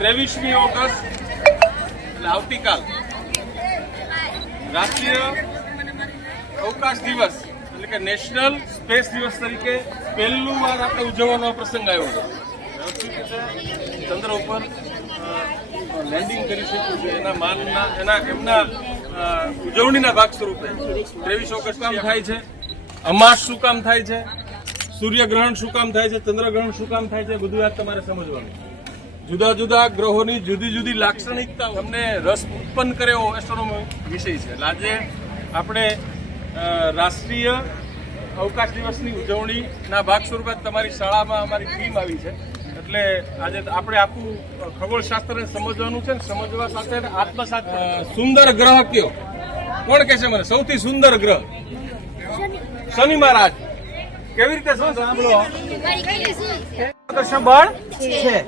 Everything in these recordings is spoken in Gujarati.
23મી ઓગસ્ટ એટલે આવતીકાલ રાષ્ટ્રીય અવકાશ દિવસ એટલે કે નેશનલ સ્પેસ દિવસ તરીકે પહેલું વાર આપણે ઉજવવાનો પ્રસંગ આવ્યો છે. ચંદ્ર ઉપર લેન્ડિંગ કરી શક્યું છે એના માનના એમના ઉજવણીના ભાગ સ્વરૂપે 23 ઓગસ્ટ કામ થાય છે, અમાસ શું કામ થાય છે, સૂર્યગ્રહણ શું કામ થાય છે, ચંદ્રગ્રહણ શું કામ થાય છે, બધું આ તમારે સમજવાનું. જુદા જુદા ગ્રહોની જુદી જુદી લાક્ષણિકતા અમને રસ ઉત્પન્ન કરે એવો એસ્ટ્રોનોમી વિષય છે. એટલે આજે આપણે રાષ્ટ્રીય અવકાશ દિવસની ઉજવણીના ભાગ સ્વરૂપે તમારી શાળામાં અમારી ટીમ આવી છે. એટલે આજે આપણે આખું ખગોળશાસ્ત્રને સમજવાનું છે ને સમજવા સાથે આત્મસાત. સુંદર ગ્રહ કયો? કોણ કહેશે મને? સૌથી સુંદર ગ્રહ શનિ મહારાજ. કેવી રીતે શું સાંભળો? ગુરુત્વાકર્ષણ બળ છે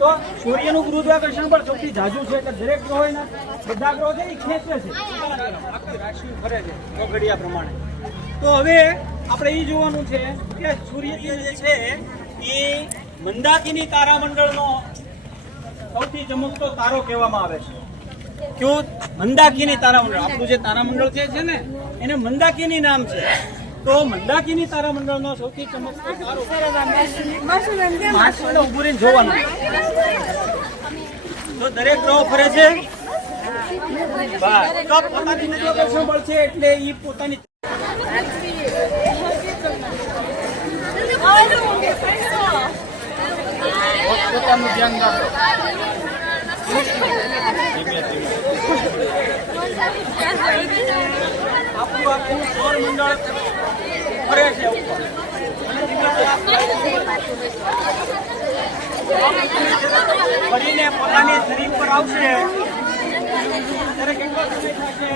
તો સૂર્યનું ગુરુત્વાકર્ષણ બળ સૌથી ઝાઝું છે એટલે દરેક ગ્રહો એના બધા ગ્રહો છે એ ખેંચે છે, આખી રાશિ ફરે છે ઘડિયા પ્રમાણે. તો હવે આપણે એ જોવાનું છે કે સૂર્ય જે છે એ મંદાકિની તારામંડળનો સૌથી ચમકતો તારો કહેવામાં આવે છે. કયો? મંદાકિની તારામંડળ. આપણું જે તારામંડળ છે ને એને મંદાકિની નામ છે. તો મંદાકિની તારામંડળનો સૌથી ચમકતો તારો ઉભું રહીને જોવાનું. તો દરેક ગ્રહો ફરે છે પોતાની ગુરુત્વાકર્ષણ બળ છે એટલે એ પોતાની પોતાનું ધ્યાન રાખો. આપણું આખું સૌરમંડળ ફરે છે ફરીને પોતાની શરીર પર આવશે ત્યારે કેટલો સમય થશે?